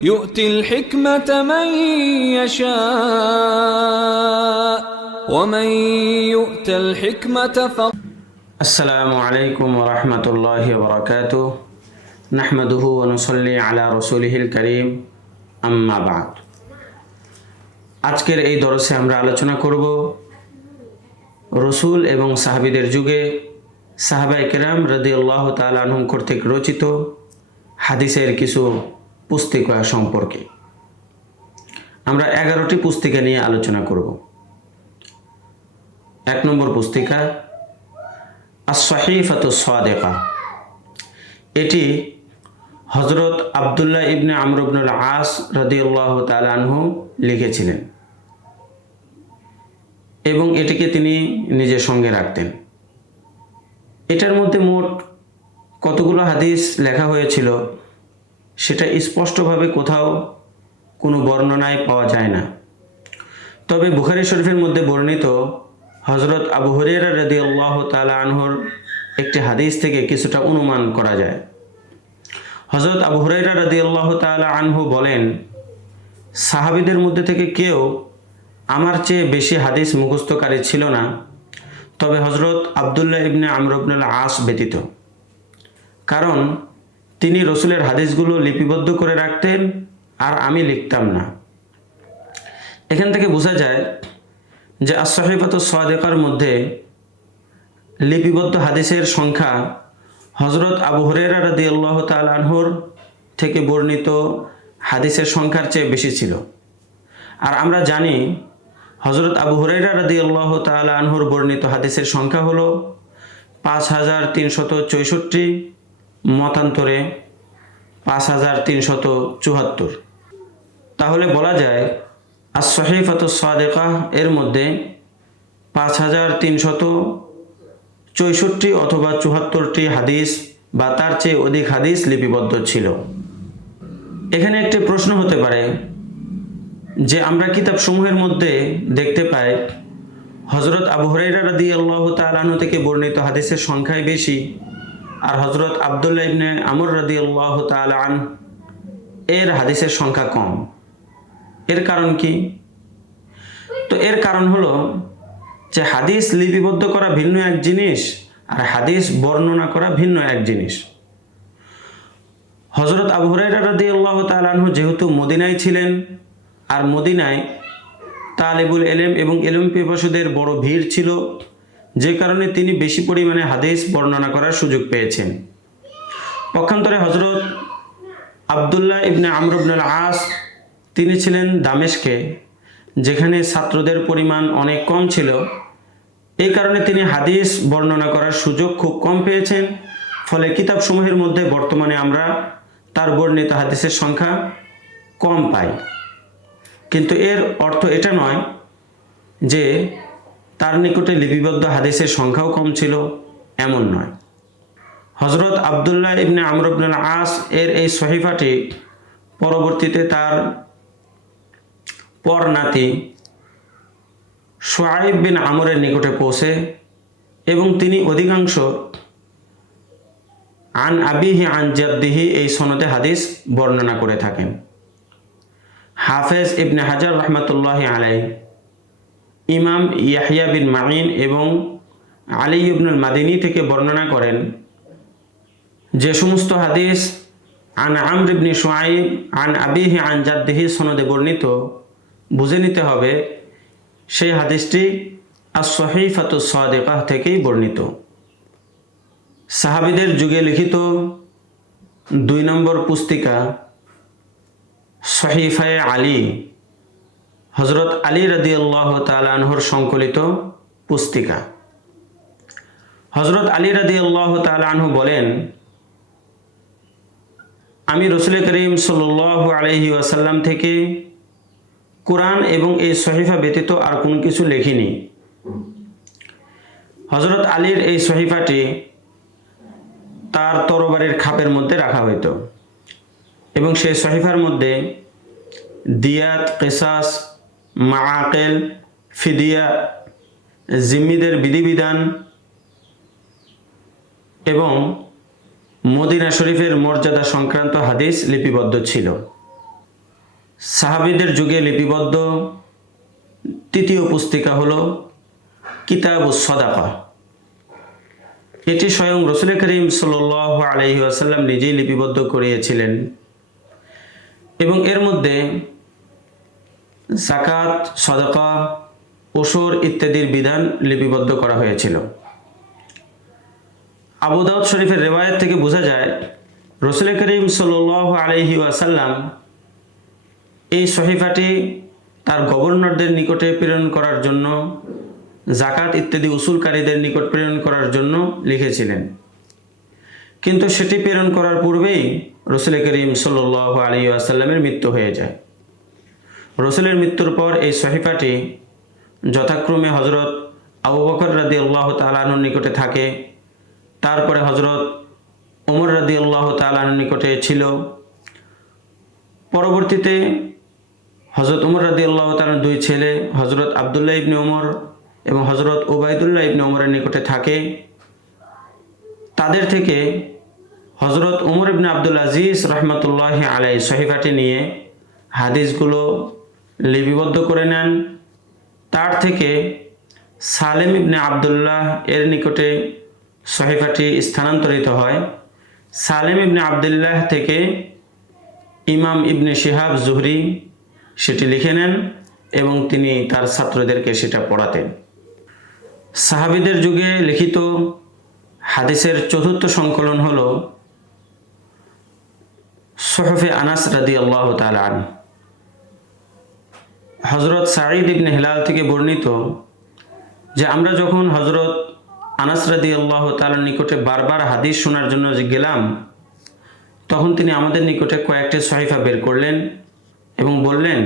يؤتي الحكمة من يشاء ومن يؤت الحكمة فقد السلام عليكم ورحمة الله وبركاته نحمده ونصلي على رسوله الكريم أما بعد আজকের এই দরসে আমরা আলোচনা করব রসুল এবং সাহাবিদের যুগে সাহাবাই কেরাম রদি আল্লাহ তালুম কর্তৃক রচিত হাদিসের কিছু পুস্তিকা সম্পর্কে। আমরা এগারোটি পুস্তিকা নিয়ে আলোচনা করব। এক নম্বর পুস্তিকা আসহিফাত সাদেকা। এটি হজরত আবদুল্লাহ ইবনে আমরুবনুল আস রদিউল্লাহ তালানহু লিখেছিলেন এবং এটিকে তিনি নিজের সঙ্গে রাখতেন। এটার মধ্যে মোট কতগুলো হাদিস লেখা হয়েছিল? সেটা স্পষ্টভাবে কোথাও কোনো বর্ণনায় পাওয়া যায় না। তবে বুখারি শরীফের মধ্যে বর্ণিত হজরত আবু হরিয়ারা রদি আল্লাহ তালা আনহর একটি হাদিস থেকে কিছুটা অনুমান করা যায়। হজরত আবু হরাইরা রদি আল্লাহ তালা আনহু বলেন, সাহাবিদের মধ্যে থেকে কেউ আমার চেয়ে বেশি হাদিস মুখস্থকারী ছিল না। তবে হজরত আবদুল্লাহ ইবনে আমরবনুল আস ব্যতীত। কারণ তিনি রসুলের হাদিসগুলো লিপিবদ্ধ করে রাখতেন আর আমি লিখতাম না। এখান থেকে বোঝা যায় যে আসহিফাত সাদেকার মধ্যে লিপিবদ্ধ হাদিসের সংখ্যা হজরত আবু হরেরা রাদি আল্লাহ আনহুর থেকে বর্ণিত হাদিসের সংখ্যার চেয়ে বেশি ছিল। আর আমরা জানি হজরত আবু হরেরা রাদি আল্লাহ আনহুর বর্ণিত হাদিসের সংখ্যা হলো পাঁচ হাজার তিনশত চৌষট্টি মতান্তরে পাঁচ হাজার তিনশত চুয়াত্তর। তাহলে বলা যায় আর সহিফাত সাদেকা এর মধ্যে পাঁচ হাজার তিনশত চৌষট্টি অথবা চুয়াত্তরটি হাদিস বা তার চেয়ে অধিক হাদিস লিপিবদ্ধ ছিল। এখানে একটি প্রশ্ন হতে পারে যে আমরা কিতাবসমূহের মধ্যে দেখতে পাই হজরত আবু হরাইরা রাদি আল্লাহ তালাহু থেকে বর্ণিত হাদিসের সংখ্যাই বেশি। আর হজরত আবদুল্লাহ ইবনে আমর রাদি আল্লাহ তালান এর হাদিসের সংখ্যা কম। এর কারণ কি? তো এর কারণ হলো যে হাদিস লিপিবদ্ধ করা ভিন্ন এক জিনিস আর হাদিস বর্ণনা করা ভিন্ন এক জিনিস। হজরত আবু হরাইরা রাদি আল্লাহ তালাহু যেহেতু মদিনায় ছিলেন আর মদিনায় তালেবুল এলেম এবং এলেম পিপাসুদের বড় ভিড় ছিল যে কারণে তিনি বেশি পরিমাণে হাদিস বর্ণনা করার সুযোগ পেয়েছেন। পক্ষান্তরে হজরত আবদুল্লাহ ইবনে আমরুবনুল আস তিনি ছিলেন দামেশকে, যেখানে ছাত্রদের পরিমাণ অনেক কম ছিল। এই কারণে তিনি হাদিস বর্ণনা করার সুযোগ খুব কম পেয়েছেন। ফলে কিতাবসমূহের মধ্যে বর্তমানে আমরা তার বর্ণিত হাদিসের সংখ্যা কম পাই। কিন্তু এর অর্থ এটা নয় যে তার নিকটে লিপিবদ্ধ হাদিসের সংখ্যাও কম ছিল, এমন নয়। হজরত আবদুল্লাহ ইবনে আমরুবনুল আস এর এই সহিফাটি পরবর্তীতে তার পর নাতি সোয়াইব বিন আমরের নিকটে পৌঁছে এবং তিনি অধিকাংশ আন আবিহি আন জাদ্দিহি এই সনদে হাদিস বর্ণনা করে থাকেন। হাফেজ ইবনে হাজার রহমতুল্লাহ আলাই ইমাম ইয়াহিয়া বিন মাইন এবং আলী ইবনুল মাদিনী থেকে বর্ণনা করেন যে সমস্ত হাদিস আন আমর ইবনি সোয়াইব আন আবিহি, আন জাদ্দিহি সনদে বর্ণিত, বুঝে নিতে হবে সেই হাদিসটি আসহিফাত সাদেকাহ থেকেই বর্ণিত। সাহাবিদের যুগে লিখিত দুই নম্বর পুস্তিকা সহিফায় আলী হজরত আলী রদি আল্লাহ তালাহর সংকলিত পুস্তিকা। হজরত আলী রদি আল্লাহ তালাহু বলেন, আমি রসুল করিম সাল আলহি ওয়াসাল্লাম থেকে কোরআন এবং এই শহীফা ব্যতীত আর কোনো কিছু লেখিনি। হজরত আলীর এই সহিফাটি তার তরবারির খাপের মধ্যে রাখা হইত এবং সেই শহীফার মধ্যে দিয়াত, কেসাস মাআকেল, ফিদিয়া, জিম্মিদের বিধিবিধান এবং মদিনা শরীফের মর্যাদা সংক্রান্ত হাদিস লিপিবদ্ধ ছিল। সাহাবিদের যুগে লিপিবদ্ধ তৃতীয় পুস্তিকা হল কিতাব সদাকা। এটি স্বয়ং রসুল করিম সাল আলহি আসাল্লাম নিজেই লিপিবদ্ধ করিয়েছিলেন এবং এর মধ্যে জাকাত সদাকা ওসর ইত্যাদির বিধান লিপিবদ্ধ করা হয়েছিল। আবু দাউদ শরীফের রেওয়ায়ত থেকে বোঝা যায় রসুল করিম সাল আলহি আসাল্লাম এই সহিফাটি তার গভর্নরদের নিকটে প্রেরণ করার জন্য জাকাত ইত্যাদি উসুলকারীদের নিকট প্রেরণ করার জন্য লিখেছিলেন। কিন্তু সেটি প্রেরণ করার পূর্বেই রসুল করিম সাল আলী আসাল্লামের মৃত্যু হয়ে যায়। রসুলের মৃত্যুর পর এই সহিফাটি যথাক্রমে হজরত আবু বকর রাদি আল্লাহ তালানুর নিকটে থাকে। তারপরে হজরত ওমর রাদি আল্লাহ তালানুর নিকটে ছিল। পরবর্তীতে হজরত উমর রাদি আল্লাহ তালার দুই ছেলে হজরত আবদুল্লাহ ইবনে ওমর এবং হজরত ওবায়দুল্লাহ ইবনে ওমরের নিকটে থাকে। তাদের থেকে হজরত উমর ইবনে আব্দুল আজিজ রহমতুল্লাহ আলাই সহিফাটি নিয়ে হাদিসগুলো লিপিবদ্ধ করে নেন। তার থেকে সালেম ইবনে আবদুল্লাহ এর নিকটে সহিফাটি স্থানান্তরিত হয়। সালেম ইবনে আবদুল্লাহ থেকে ইমাম ইবনে শিহাব জুহরি সেটি লিখে নেন এবং তিনি তার ছাত্রদেরকে সেটা পড়াতেন। সাহাবিদের যুগে লিখিত হাদিসের চতুর্থ সংকলন হল সোহফে আনাস রাদি আল্লাহ তালান হজরত সাঈদ ইবনে হেলাল থেকে বর্ণিত যে আমরা যখন হজরত আনাসরাদি আল্লাহ তালার নিকটে বারবার হাদিস শোনার জন্য গেলাম, তখন তিনি আমাদের নিকটে কয়েকটি সহিফা বের করলেন এবং বললেন,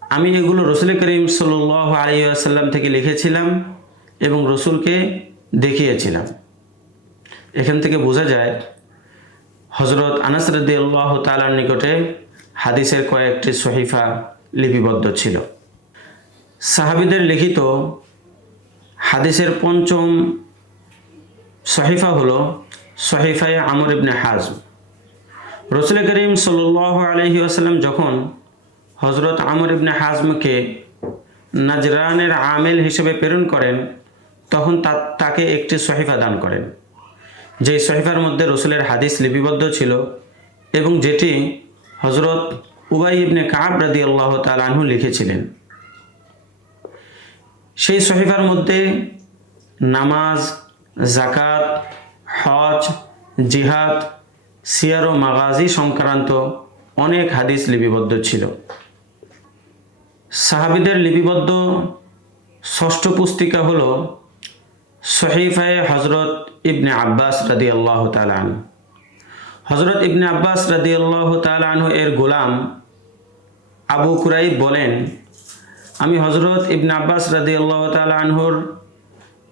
আমি এগুলো রসুল করিম সাল আলী আসাল্লাম থেকে লিখেছিলাম এবং রসুলকে দেখিয়েছিলাম। এখান থেকে বোঝা যায় হজরত আনাস রদি আল্লাহ তালার নিকটে হাদিসের কয়েকটি সহিফা লিপিবদ্ধ ছিল। সাহাবিদের লিখিত হাদিসের পঞ্চম সহিফা হল সহিফায় আমর ইবনে হাজম। রসুল করিম সাল আলহি আসাল্লাম যখন হজরত আমর ইবনে হাজমকে নাজরানের আমেল হিসেবে প্রেরণ করেন, তখন তাকে একটি সহিফা দান করেন। যেই সহিফার মধ্যে রসুলের হাদিস লিপিবদ্ধ ছিল এবং যেটি হজরত উবাই ইবনে কাব রাদি আল্লাহ তালাহু লিখেছিলেন, সেই সহিফার মধ্যে নামাজ জাকাত হজ, জিহাদ, সিয়ার ও মাগাজি সংক্রান্ত অনেক হাদিস লিপিবদ্ধ ছিল। সাহাবিদের লিপিবদ্ধ ষষ্ঠ পুস্তিকা হল সহিফায়ে হজরত ইবনে আব্বাস রাদি আল্লাহ তালান হজরত ইবনে আব্বাস রাদি আল্লাহ তালানহ এর গোলাম আবু কুরাইব বলেন, আমি হজরত ইবনে আব্বাস রাদি আল্লাহ তালানহর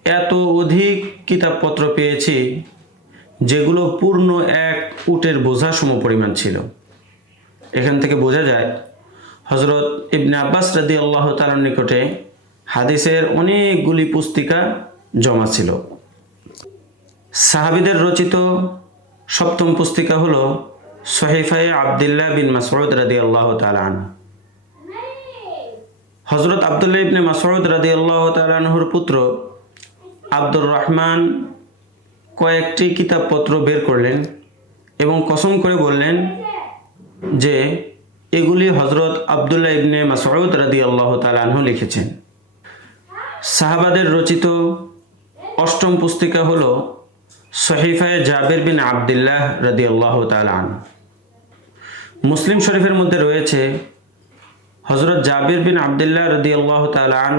এত অধিক কিতাবপত্র পেয়েছি, যেগুলো পূর্ণ এক উটের বোঝা সম পরিমাণ ছিল। এখান থেকে বোঝা যায় হজরত ইবনে আব্বাস রাদি আল্লাহ তালার নিকটে হাদিসের অনেকগুলি পুস্তিকা জমা ছিল। সাহাবিদের রচিত সপ্তম পুস্তিকা হল সহিফায়ে আবদুল্লাহ বিন মাসউদ রাদি আল্লাহ তালান হজরত আবদুল্লাহ ইবনে মাসউদ রাদি আল্লাহ তালানহুর পুত্র আব্দুর রহমান কয়েকটি কিতাবপত্র বের করলেন এবং কসম করে বললেন যে এগুলি হজরত আবদুল্লাহ ইবনে মাসউদ রাদি আল্লাহ তালাহু লিখেছেন। সাহাবাদের রচিত অষ্টম পুস্তিকা হল সহিফায় জাবের বিন আবদুল্লাহ রাদি আল্লাহ তালান মুসলিম শরীফের মধ্যে রয়েছে হজরত জাবির বিন আবদুল্লাহ রদি আল্লাহ তালান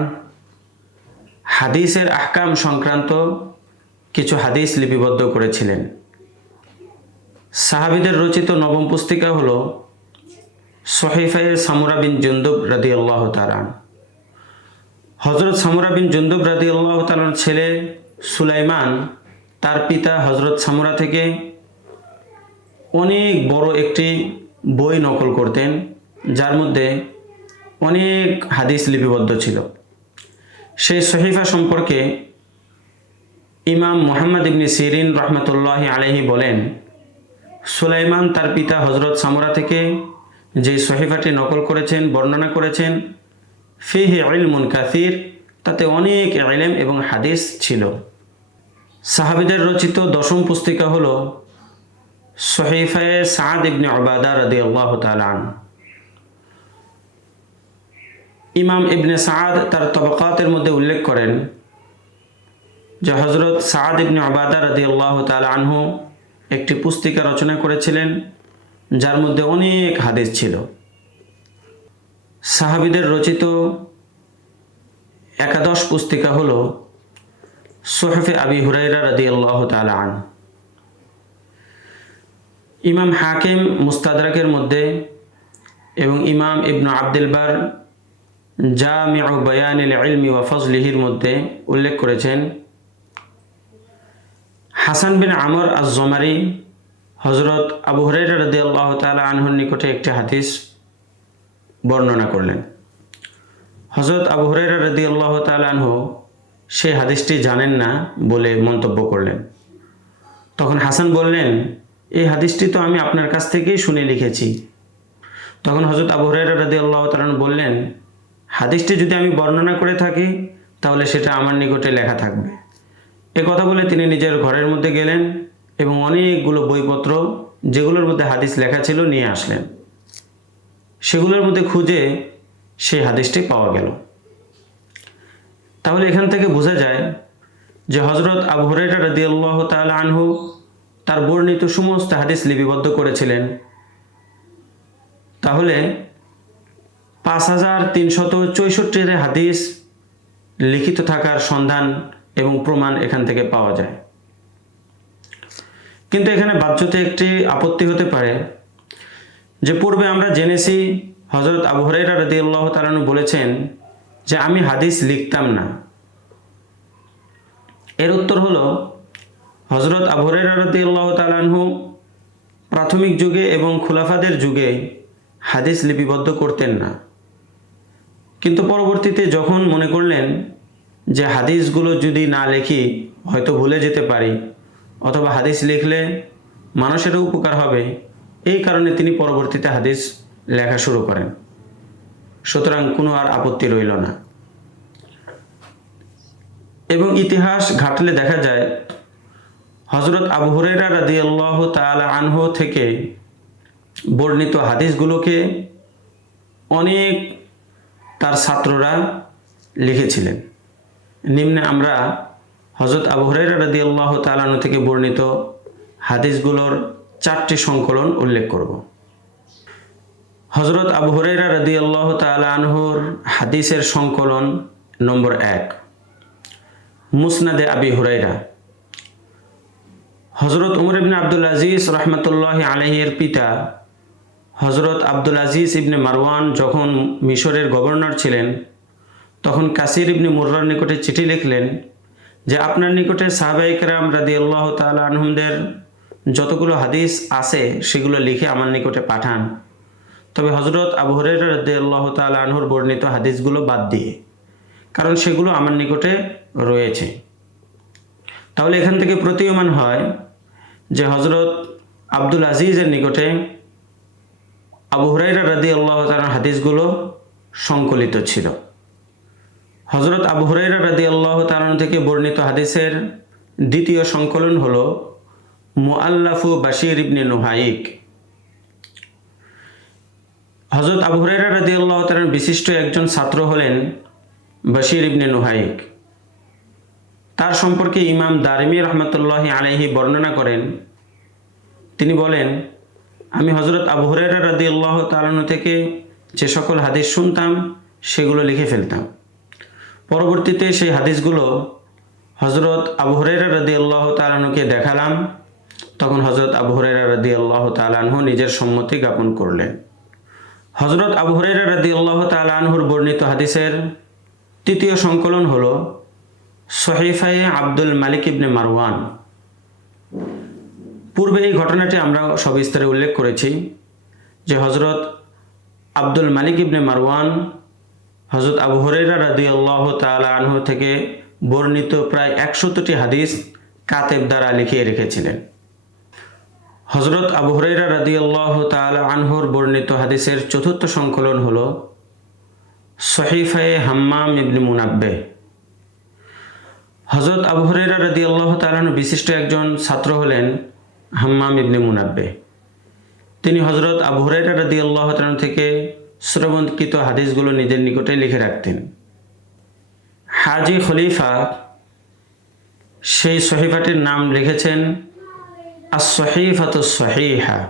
হাদিসের আহকাম সংক্রান্ত কিছু হাদিস লিপিবদ্ধ করেছিলেন। সাহাবিদের রচিত নবম পুস্তিকা হল সহিফায়ে সামুরা বিন জুন্দুব রাদি আল্লাহ তালান হজরত সামুরা বিন জুন্দুব রাদি আল্লাহ তালার ছেলে সুলাইমান তার পিতা হজরত সামুরা থেকে অনেক বড় একটি বই নকল করতেন, যার মধ্যে অনেক হাদিস লিপিবদ্ধ ছিল। সেই সহিফা সম্পর্কে ইমাম মোহাম্মদ ইবনি সিরিন রহমতুল্লাহ আলহি বলেন, সুলাইমান তার পিতা হজরত সামরা থেকে যে সহিফাটি নকল করেছেন, বর্ণনা করেছেন, ফিহি ইলমুন কাসির, তাতে অনেক ইলম এবং হাদিস ছিল। সাহাবিদের রচিত দশম পুস্তিকা হল সহিফায়ে সাদ ইবনে আবাদা রদি আল্লাহ তালান ইমাম ইবনে সাদ তার তবকাতের মধ্যে উল্লেখ করেন যে হজরত সাদ ইবনে আবাদা রদি আল্লাহ আনহু একটি পুস্তিকা রচনা করেছিলেন যার মধ্যে অনেক হাদিস ছিল। সাহাবিদের রচিত একাদশ পুস্তিকা হল সোহেফে আবি হুরাইরা রদি আল্লাহ আন ইমাম হাকিম মুস্তাদরাকের মধ্যে এবং ইমাম ইবনু আব্দুল বার জামিউ বয়ানিল ইলমি ওয়া ফজলিহির মধ্যে উল্লেখ করেছেন, হাসান বিন আমর আজ জমারি হজরত আবু হরাইরা রদি আল্লাহ তালা আনহুর নিকটে একটি হাদিস বর্ণনা করলেন। হজরত আবু হরাইরা রদি আল্লাহ তালা আনহু সেই হাদিসটি জানেন না বলে মন্তব্য করলেন। তখন হাসান বললেন, এই হাদিসটি তো আমি আপনার কাছ থেকেই শুনে লিখেছি। তখন হজরত আবু হরাইরা রদি আল্লাহ তালান বললেন, হাদিসটি যদি আমি বর্ণনা করে থাকি, তাহলে সেটা আমার নিকটে লেখা থাকবে। এ কথা বলে তিনি নিজের ঘরের মধ্যে গেলেন এবং অনেকগুলো বইপত্র, যেগুলোর মধ্যে হাদিস লেখা ছিল, নিয়ে আসলেন। সেগুলোর মধ্যে খুঁজে সেই হাদিসটি পাওয়া গেল। তাহলে এখান থেকে বোঝা যায় যে হজরত আবু হরাইরা রাদি আল্লাহ তাল আনহু তার বর্ণিত সমস্ত হাদিস লিপিবদ্ধ করেছিলেন। তাহলে পাঁচ হাজার তিনশত চৌষট্টির হাদিস লিখিত থাকার সন্ধান এবং প্রমাণ এখান থেকে পাওয়া যায়। কিন্তু এখানে বাহ্যতে একটি আপত্তি হতে পারে। যে পূর্বে আমরা জেনেছি হজরত আবু হরাইরা রদি আল্লাহ তালানু বলেছেন যে আমি হাদিস লিখতাম না। এর উত্তর হলো হজরত আবু হরাইরা আল্লাহ প্রাথমিক যুগে এবং খুলাফাদের যুগে হাদিস লিপিবদ্ধ করতেন না। কিন্তু পরবর্তীতে যখন মনে করলেন যে হাদিসগুলো যদি না লিখি, হয়তো ভুলে যেতে পারি, অথবা হাদিস লিখলে মানুষেরও উপকার হবে, এই কারণে তিনি পরবর্তীতে হাদিস লেখা শুরু করেন। সুতরাং কোনো আর আপত্তি রইল না। এবং ইতিহাস ঘাটলে দেখা যায় হজরত আবু হরেরা রাদি আল্লাহ আনহ থেকে বর্ণিত হাদিসগুলোকে অনেক তার ছাত্ররা লিখেছিলেন। নিম্নে আমরা হজরত আবু হরাইরা রাদি আল্লাহ তালানু থেকে বর্ণিত হাদিসগুলোর চারটি সংকলন উল্লেখ করব। হজরত আবু হরাইরা রাদি আল্লাহ তালানহুর হাদিসের সংকলন নম্বর এক। মুসনাদে আবি হুরাইরা হজরত উমর ইবনে আব্দুল আজিজ রহমতুল্লাহ আলহের পিতা হজরত আব্দুল আজিজ ইবনে মারওয়ান যখন মিশরের গভর্নর ছিলেন, তখন কাসির ইবনে মুর্রার নিকটে চিঠি লিখলেন যে, আপনার নিকটে সাহাবাইকরাম রাদি আল্লাহ তালা আনহুমদের যতগুলো হাদিস আছে, সেগুলো লিখে আমার নিকটে পাঠান। তবে হজরত আবু হরের রাদি আল্লাহ তালা আনহুর বর্ণিত হাদিসগুলো বাদ দিয়ে, কারণ সেগুলো আমার নিকটে রয়েছে। তাহলে এখান থেকে প্রতীয়মান হয় যে হজরত আব্দুল আজিজের নিকটে আবু হুরাইরা রাদি আল্লাহ তালার হাদিসগুলো সংকলিত ছিল। হজরত আবু হুরাইরা রাদি আল্লাহ তালন থেকে বর্ণিত হাদিসের দ্বিতীয় সংকলন হল মুআল্লাফু বাশির ইবনে নুহাইক। হজরত আবু হুরাইরা রাদি আল্লাহ তালন বিশিষ্ট একজন ছাত্র হলেন বাশির ইবনে নুহাইক। তার সম্পর্কে ইমাম দারিমি রহমতুল্লাহ আলাইহি বর্ণনা করেন। তিনি বলেন, আমি হজরত আবু হুরাইরা রাদি আল্লাহ তালানু থেকে যে সকল হাদিস শুনতাম, সেগুলো লিখে ফেলতাম। পরবর্তীতে সেই হাদিসগুলো হজরত আবু হরেরা রদি আল্লাহ তালানুকে দেখালাম। তখন হজরত আবু হরেরা রদি আল্লাহ তালানহু নিজের সম্মতি জ্ঞাপন করলেন। হজরত আবু হরেরা রদি আল্লাহ তালানহুর বর্ণিত হাদিসের তৃতীয় সংকলন হল সহিফায়ে আব্দুল মালিক ইবনে মারওয়ান। পূর্বে এই ঘটনাটি আমরা সবিস্তারে উল্লেখ করেছি যে হজরত আব্দুল মালিক ইবনে মারওয়ান হজরত আবু হরেরা রাদি আল্লাহ তালা আনহু থেকে বর্ণিত প্রায় একশতটি হাদিস কাতেব দ্বারা লিখিয়ে রেখেছিলেন। হজরত আবু হরাইরা রাদিয়াল্লাহ তাআলা আনহর বর্ণিত হাদিসের চতুর্থ সংকলন হল সহিফায়ে হাম্মাম ইবনে মুনাব্বে। হজরত আবু হরাইরা রাদিয়াল্লাহ তাআলা বিশিষ্ট একজন ছাত্র হলেন হাম্মাম ইবনে মুনাব্বে। তিনি হজরত আবু হরাইরা রাদিয়াল্লাহ তাআলা থেকে শ্রবণকৃত হাদিসগুলো নিজের নিকটে লিখে রাখতেন। হাজি খলিফা সেই সহিফাটির নাম লিখেছেন আর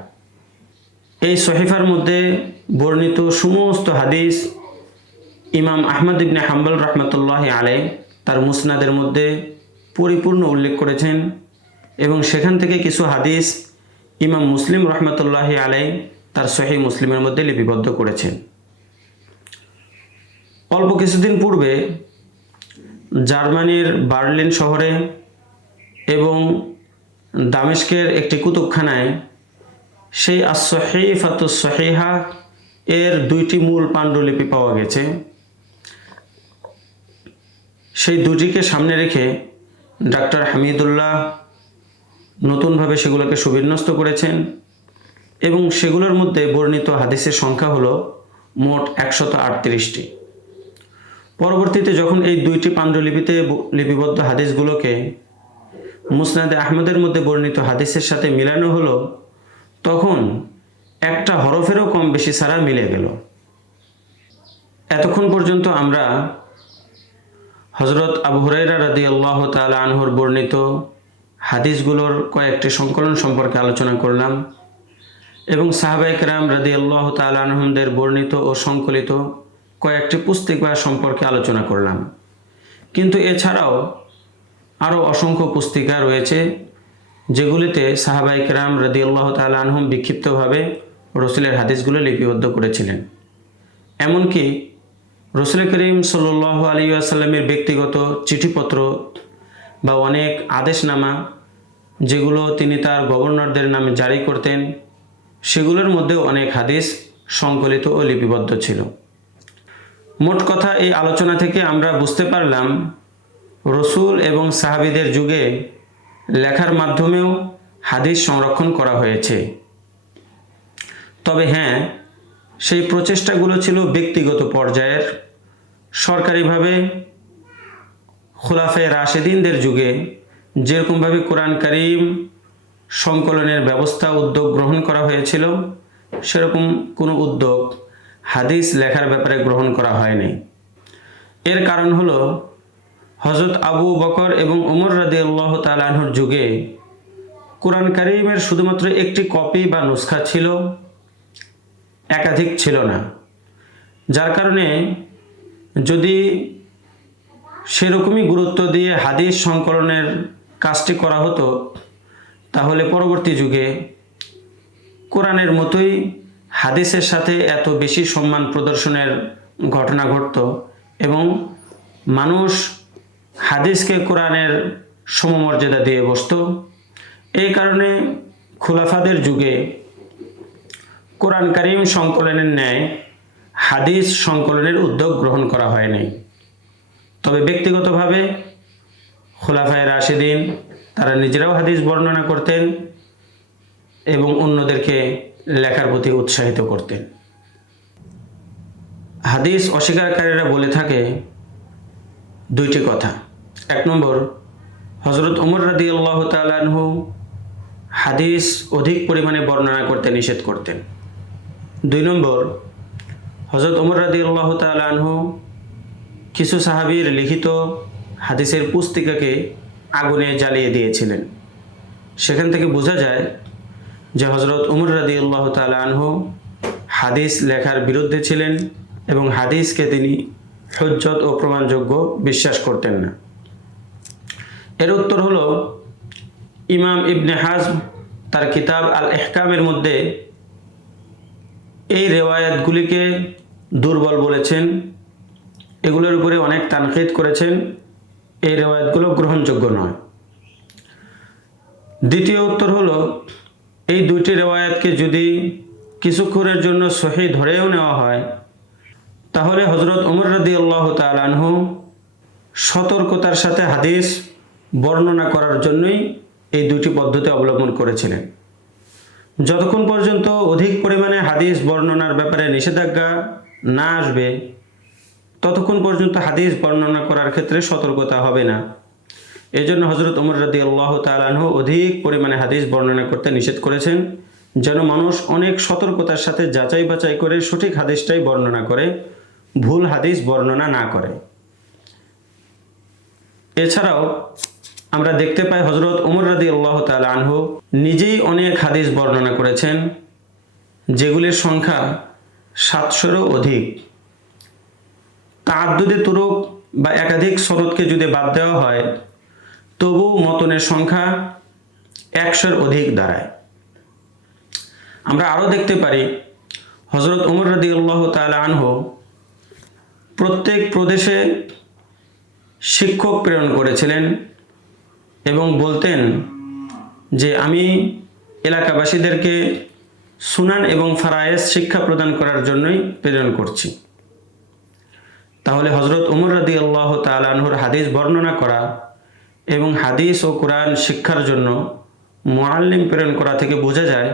এই সহিফার মধ্যে বর্ণিত সমস্ত হাদিস ইমাম আহমদ ইবনে হাম্বল রহমতুল্লাহ আলে তার মুসনাদের মধ্যে পরিপূর্ণ উল্লেখ করেছেন এবং সেখান থেকে কিছু হাদিস ইমাম মুসলিম রহমতুল্লাহ আলে তার সহি মুসলিমের মধ্যে লিপিবদ্ধ করেছেন। অল্প কিছুদিন পূর্বে জার্মানির বার্লিন শহরে এবং দামেস্কের একটি কুতুবখানায় সেই আসহিফাতুস সহিহা এর দুইটি মূল পাণ্ডুলিপি পাওয়া গেছে। সেই দুটিকে সামনে রেখে ডাক্তার হামিদুল্লাহ নতুনভাবে সেগুলোকে সুবিন্যস্ত করেছেন এবং সেগুলোর মধ্যে বর্ণিত হাদিসের সংখ্যা হলো মোট একশত আটত্রিশটি। পরবর্তীতে যখন এই দুইটি পাণ্ডুলিপিতে লিপিবদ্ধ হাদিসগুলোকে মুসনাদে আহমদের মধ্যে বর্ণিত হাদিসের সাথে মিলানো হলো, তখন একটা হরফেরও কম বেশি ছাড়া মিলে গেল। এতক্ষণ পর্যন্ত আমরা হজরত আবু হুরাইরা রাদি আল্লাহ তালা আনহুর বর্ণিত হাদিসগুলোর কয়েকটি সংকলন সম্পর্কে আলোচনা করলাম এবং সাহাবাই কেরাম রাদি আল্লাহ তালা আনহমদের বর্ণিত ও সংকলিত কয়েকটি পুস্তিকা সম্পর্কে আলোচনা করলাম। কিন্তু এছাড়াও আরও অসংখ্য পুস্তিকা রয়েছে, যেগুলিতে সাহাবাই কেরাম রাদি আল্লাহ তালা আনহম বিক্ষিপ্তভাবে রসুলের হাদিসগুলো লিপিবদ্ধ করেছিলেন। এমনকি রসুল করিম সাল আলী আসাল্লামের ব্যক্তিগত চিঠিপত্র বা অনেক আদেশনামা, যেগুলো তিনি তার গভর্নরদের নামে জারি করতেন, সেগুলোর মধ্যে অনেক হাদিস সংকলিত ও লিপিবদ্ধ ছিল। মোট কথা এই আলোচনা থেকে আমরা বুঝতে পারলাম রসুল এবং সাহাবিদের যুগে লেখার মাধ্যমেও হাদিস সংরক্ষণ করা হয়েছে। তবে হ্যাঁ সেই প্রচেষ্টাগুলো ছিল ব্যক্তিগত পর্যায়ের। সরকারিভাবে খোলাফে রাশেদিনদের যুগে যেরকমভাবে কোরআন করিম সংকলনের ব্যবস্থা, উদ্যোগ গ্রহণ করা হয়েছিল, সেরকম কোনো উদ্যোগ হাদিস লেখার ব্যাপারে গ্রহণ করা হয়নি। এর কারণ হলো হজরত আবু বকর এবং ওমর রাদি আল্লাহ তালাহুর যুগে কোরআন করিমের শুধুমাত্র একটি কপি বা নুসখা ছিল, একাধিক ছিল না। যার কারণে যদি সেরকমই গুরুত্ব দিয়ে হাদিস সংকলনের কাজটি করা হতো, তাহলে পরবর্তী যুগে কোরআনের মতোই হাদিসের সাথে এত বেশি সম্মান প্রদর্শনের ঘটনা ঘটত এবং মানুষ হাদিসকে কোরআনের সমমর্যাদা দিয়ে বসত। এই কারণে খুলাফাদের যুগে কোরআন করিম সংকলনের ন্যায় হাদিস সংকলনের উদ্যোগ গ্রহণ করা হয়নি। তবে ব্যক্তিগতভাবে খোলাফায় রাশেদিন তারা নিজেরাও হাদিস বর্ণনা করতেন এবং অন্যদেরকে লেখার প্রতি উৎসাহিত করতেন। হাদিস অস্বীকারীরা বলে থাকে দুইটি কথা। এক নম্বর হজরত ওমর রাদি আল্লাহ তালহু হাদিস অধিক পরিমাণে বর্ণনা করতে নিষেধ করতেন। দুই নম্বর হজরত ওমর রাদি আল্লাহ তালহু কিছু সাহাবীর লিখিত হাদিসের পুস্তিকাকে আগুনে জ্বালিয়ে দিয়েছিলেন। সেখান থেকে বোঝা যায় যে হজরত উমর রাদি আল্লাহ আনহু হাদিস লেখার বিরুদ্ধে ছিলেন এবং হাদিসকে তিনি হজ্জত ও প্রমাণযোগ্য বিশ্বাস করতেন না। এর উত্তর হলো, ইমাম ইবনে হাজম তার কিতাব আল এহকামের মধ্যে এই রেওয়ায়াতগুলিকে দুর্বল বলেছেন। এগুলোর উপরে অনেক তানকিদ করেছেন। এই রেওয়ায়তগুলো গ্রহণযোগ্য নয়। দ্বিতীয় উত্তর হলো, এই দুইটি রেওয়ায়াতকে যদি কিছুক্ষণের জন্য সহি ধরেও নেওয়া হয়, তাহলে হজরত ওমর রাদি আল্লাহ তালানহু সতর্কতার সাথে হাদিস বর্ণনা করার জন্যই এই দুটি পদ্ধতি অবলম্বন করেছিলেন। যতক্ষণ পর্যন্ত অধিক পরিমাণে হাদিস বর্ণনার ব্যাপারে নিষেধাজ্ঞা না আসবে, ততক্ষণ পর্যন্ত হাদিস বর্ণনা করার ক্ষেত্রে সতর্কতা হবে না। এই জন্য হজরত উমর রাদি আল্লাহ তালাহ অধিক পরিমাণে হাদিস বর্ণনা করতে নিষেধ করেছেন, যেন মানুষ অনেক সতর্কতার সাথে যাচাই বাছাই করে সঠিক হাদিসটাই বর্ণনা করে, ভুল হাদিস বর্ণনা না করে। এছাড়াও আমরা দেখতে পাই হজরত উমর রাদি আল্লাহ তাল আনহু নিজেই অনেক হাদিস বর্ণনা করেছেন, যেগুলির সংখ্যা সাতশোরও অধিক। তাদ্দুদে তুরুক বা একাধিক সনদকে যদি বাদ দেওয়া হয়, তবু মতনের সংখ্যা একশোর অধিক দাঁড়ায়। আমরা আরও দেখতে পারি হজরত উমর রাদি আল্লাহ তাল আনহু প্রত্যেক প্রদেশে শিক্ষক প্রেরণ করেছিলেন। এবং বলতেন যে আমি এলাকাবাসীদেরকে সুনান এবং ফারায়েস শিক্ষা প্রদান করার জন্যই প্রেরণ করছি। তাহলে হজরত উমর রাদি আল্লাহ তালানহুর হাদিস বর্ণনা করা এবং হাদিস ও কোরআন শিক্ষার জন্য মোয়াল্লিম প্রেরণ করা থেকে বোঝা যায়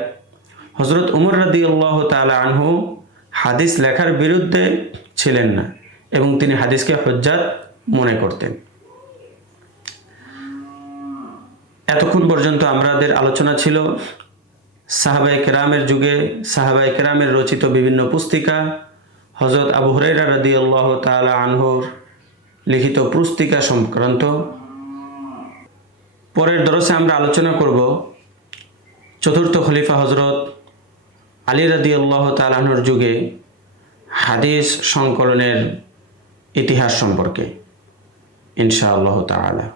হজরত উমর রাদি আল্লাহ তালা আনহু হাদিস লেখার বিরুদ্ধে ছিলেন না এবং তিনি হাদিসকে হজ্জাত মনে করতেন। এতক্ষণ পর্যন্ত আমাদের আলোচনা ছিল সাহাবাই কেরামের যুগে সাহাবাই কেরামের রচিত বিভিন্ন পুস্তিকা। হজরত আবু হুরাইরা রাদি আল্লাহ তালা আনহুর লিখিত পুস্তিকা সংক্রান্ত। পরের দরসে আমরা আলোচনা করব চতুর্থ খলিফা হজরত আলী রাদি আল্লাহ তালাহর যুগে হাদিস সংকলনের ইতিহাস সম্পর্কে, ইনশাআল্লাহ তাআলা।